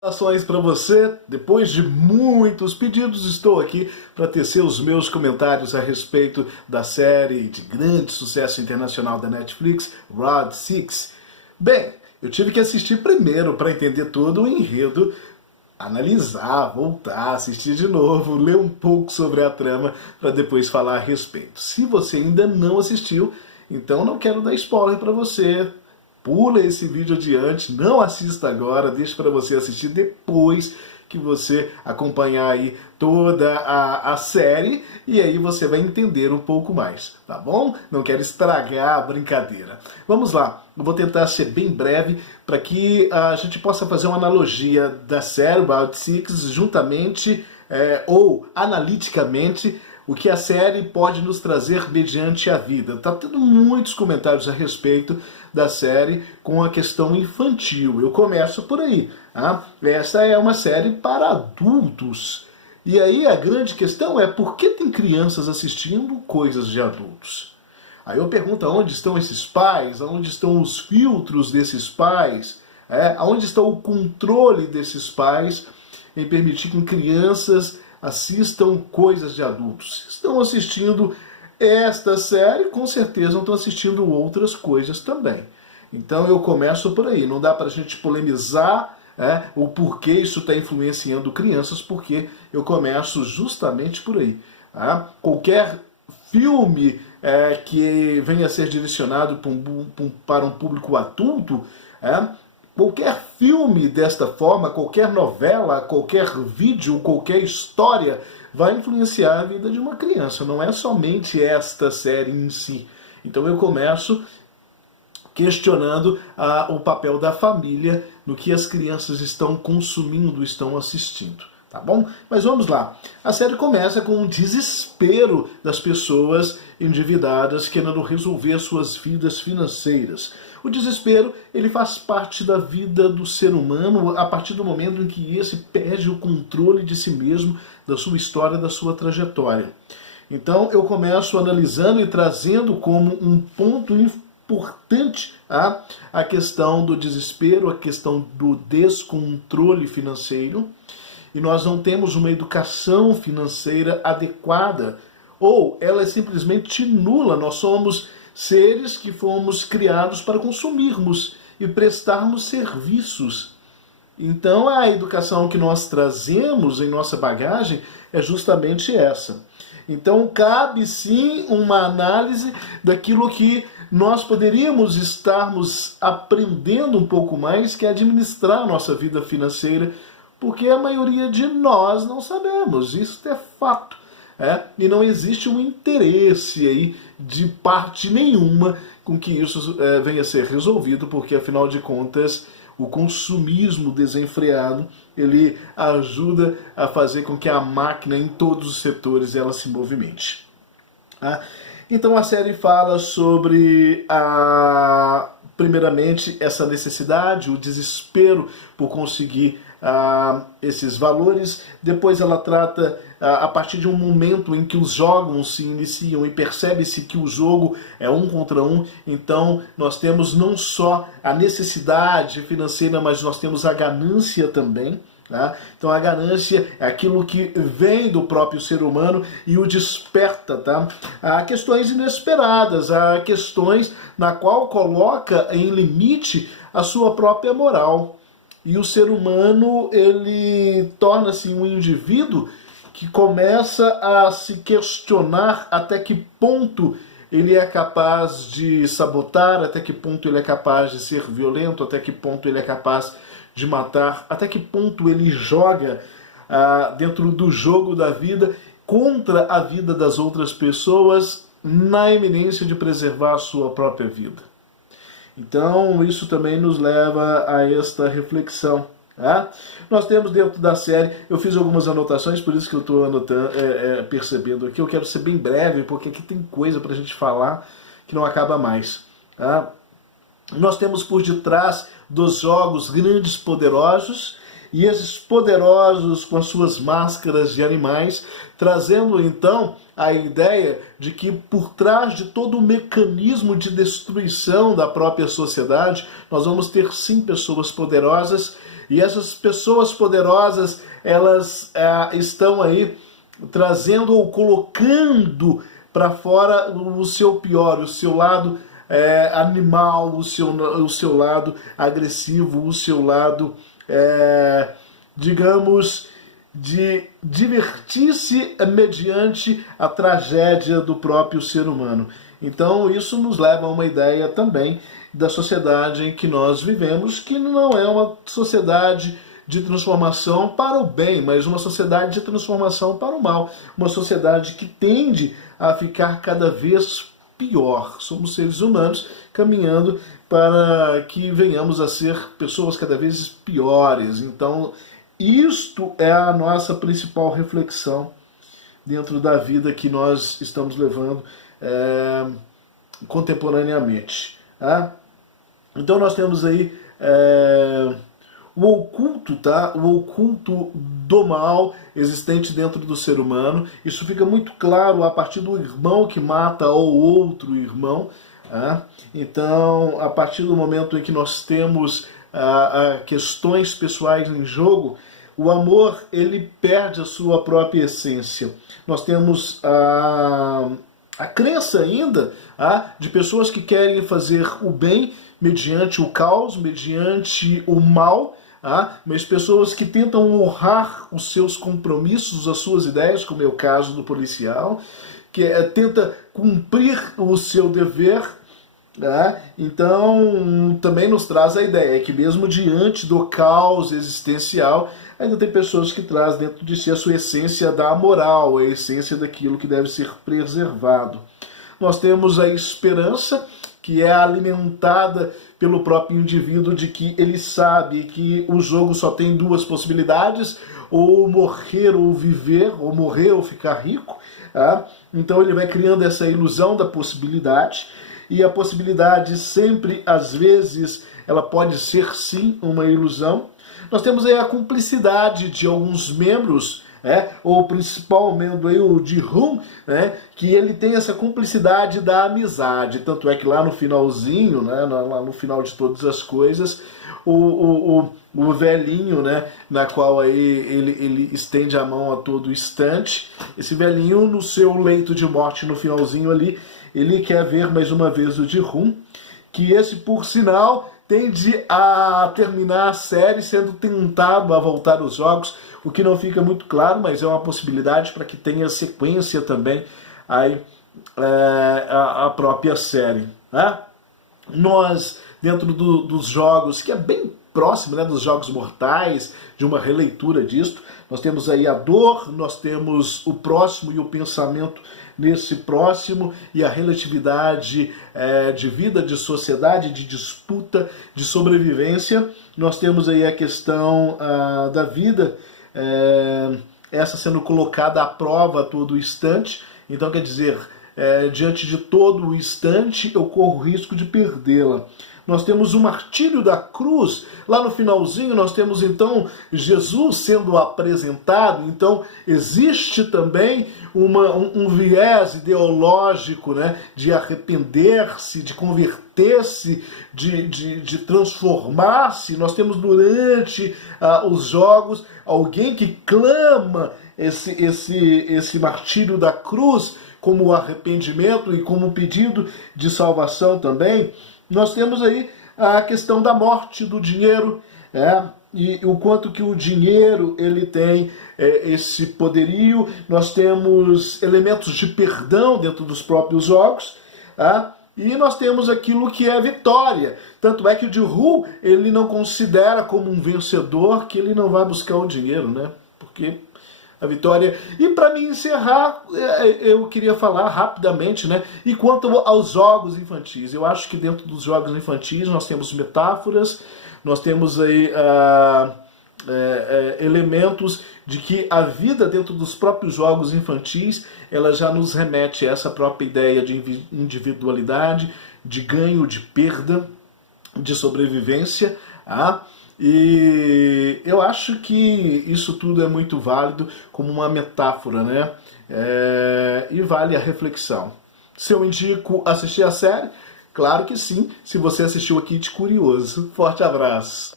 Saudações para você. Depois de muitos pedidos, estou aqui para tecer os meus comentários a respeito da série de grande sucesso internacional da Netflix, Round 6. Bem, eu tive que assistir primeiro para entender todo o enredo, analisar, voltar, assistir de novo, ler um pouco sobre a trama para depois falar a respeito. Se você ainda não assistiu, então não quero dar spoiler para você. Pula esse vídeo adiante, não assista agora, deixa para você assistir depois que você acompanhar aí toda a série e aí você vai entender um pouco mais, tá bom? Não quero estragar a brincadeira. Vamos lá, eu vou tentar ser bem breve para que a gente possa fazer uma analogia da série Round 6 juntamente ou analiticamente o que a série pode nos trazer mediante a vida. Tá tendo muitos comentários a respeito da série com a questão infantil. Eu começo por aí. Tá? Essa é uma série para adultos. E aí a grande questão é por que tem crianças assistindo coisas de adultos? Aí eu pergunto aonde estão esses pais, aonde estão os filtros desses pais, aonde está o controle desses pais em permitir que crianças assistam coisas de adultos. Estão assistindo esta série, com certeza estão assistindo outras coisas também. Então eu começo por aí. Não dá para a gente polemizar o porquê isso está influenciando crianças, porque eu começo justamente por aí. Tá? Qualquer filme que venha a ser direcionado para um público adulto, qualquer filme desta forma, qualquer novela, qualquer vídeo, qualquer história vai influenciar a vida de uma criança. Não é somente esta série em si. Então eu começo questionando o papel da família no que as crianças estão consumindo, estão assistindo. Tá bom? Mas vamos lá. A série começa com um desespero das pessoas endividadas querendo resolver suas vidas financeiras. O desespero, ele faz parte da vida do ser humano a partir do momento em que esse perde o controle de si mesmo, da sua história, da sua trajetória. Então eu começo analisando e trazendo como um ponto importante a questão do desespero, a questão do descontrole financeiro. E nós não temos uma educação financeira adequada, ou ela é simplesmente nula. Nós somos seres que fomos criados para consumirmos e prestarmos serviços. Então a educação que nós trazemos em nossa bagagem é justamente essa. Então cabe sim uma análise daquilo que nós poderíamos estarmos aprendendo um pouco mais, que é administrar a nossa vida financeira, porque a maioria de nós não sabemos, isso é fato. E não existe um interesse aí de parte nenhuma com que isso venha a ser resolvido, porque afinal de contas o consumismo desenfreado ele ajuda a fazer com que a máquina em todos os setores ela se movimente. Então a série fala sobre primeiramente essa necessidade, o desespero por conseguir esses valores. Depois ela trata a partir de um momento em que os jogos se iniciam e percebe-se que o jogo é 1 contra 1, então nós temos não só a necessidade financeira, mas nós temos a ganância também. Então a ganância é aquilo que vem do próprio ser humano e o desperta a questões inesperadas, a questões na qual coloca em limite a sua própria moral. E o ser humano, ele torna-se um indivíduo que começa a se questionar até que ponto ele é capaz de sabotar, até que ponto ele é capaz de ser violento, até que ponto ele é capaz de matar, até que ponto ele joga dentro do jogo da vida contra a vida das outras pessoas na iminência de preservar a sua própria vida. Então isso também nos leva a esta reflexão. Nós temos dentro da série, eu fiz algumas anotações, por isso que eu estou percebendo aqui, eu quero ser bem breve, porque aqui tem coisa para a gente falar que não acaba mais. Nós temos por detrás dos jogos grandes poderosos, e esses poderosos com as suas máscaras de animais, trazendo então a ideia de que por trás de todo o mecanismo de destruição da própria sociedade, nós vamos ter sim pessoas poderosas E essas pessoas poderosas, elas estão aí trazendo ou colocando para fora o seu pior, o seu lado animal, o seu lado agressivo, o seu lado, digamos, de divertir-se mediante a tragédia do próprio ser humano. Então isso nos leva a uma ideia também da sociedade em que nós vivemos, que não é uma sociedade de transformação para o bem, mas uma sociedade de transformação para o mal. Uma sociedade que tende a ficar cada vez pior. Somos seres humanos caminhando para que venhamos a ser pessoas cada vez piores. Então, isto é a nossa principal reflexão dentro da vida que nós estamos levando contemporaneamente. Tá? Então nós temos aí o oculto, tá? O oculto do mal existente dentro do ser humano. Isso fica muito claro a partir do irmão que mata o outro irmão. Tá? Então, a partir do momento em que nós temos questões pessoais em jogo, o amor ele perde a sua própria essência. Nós temos a crença ainda de pessoas que querem fazer o bem mediante o caos, mediante o mal, mas pessoas que tentam honrar os seus compromissos, as suas ideias, como é o caso do policial, que tenta cumprir o seu dever. Então também nos traz a ideia que mesmo diante do caos existencial, ainda tem pessoas que trazem dentro de si a sua essência da moral, a essência daquilo que deve ser preservado. Nós temos a esperança, que é alimentada pelo próprio indivíduo, de que ele sabe que o jogo só tem duas possibilidades, ou morrer ou viver, ou morrer ou ficar rico. Então ele vai criando essa ilusão da possibilidade, e a possibilidade sempre, às vezes, ela pode ser sim uma ilusão. Nós temos aí a cumplicidade de alguns membros, ou o principal membro aí, o Ji-hoon, que ele tem essa cumplicidade da amizade. Tanto é que lá no finalzinho, lá no final de todas as coisas, o velhinho, na qual aí ele estende a mão a todo instante, esse velhinho no seu leito de morte no finalzinho ali, ele quer ver mais uma vez o Ji-hoon, que esse, por sinal, tende a terminar a série sendo tentado a voltar aos jogos, o que não fica muito claro, mas é uma possibilidade para que tenha sequência também aí, a própria série. Nós, dentro dos jogos, que é bem próximo dos Jogos Mortais, de uma releitura disto, nós temos aí a dor, nós temos o próximo e o pensamento nesse próximo, e a relatividade de vida, de sociedade, de disputa, de sobrevivência. Nós temos aí a questão da vida, essa sendo colocada à prova a todo instante. Então, quer dizer, diante de todo o instante, eu corro o risco de perdê-la. Nós temos o martírio da cruz, lá no finalzinho nós temos então Jesus sendo apresentado. Então existe também um viés ideológico, de arrepender-se, de converter-se, de transformar-se. Nós temos durante os jogos alguém que clama esse martírio da cruz como arrependimento e como pedido de salvação também. Nós temos aí a questão da morte do dinheiro, e o quanto que o dinheiro ele tem esse poderio. Nós temos elementos de perdão dentro dos próprios jogos, e nós temos aquilo que é vitória. Tanto é que o Ji-hoon ele não considera como um vencedor que ele não vai buscar o dinheiro, porque a vitória. E para me encerrar, eu queria falar rapidamente, e quanto aos jogos infantis, eu acho que dentro dos jogos infantis nós temos metáforas, nós temos aí elementos de que a vida dentro dos próprios jogos infantis, ela já nos remete a essa própria ideia de individualidade, de ganho, de perda, de sobrevivência, e eu acho que isso tudo é muito válido como uma metáfora, e vale a reflexão. Se eu indico assistir a série, claro que sim, se você assistiu aqui de curioso. Forte abraço!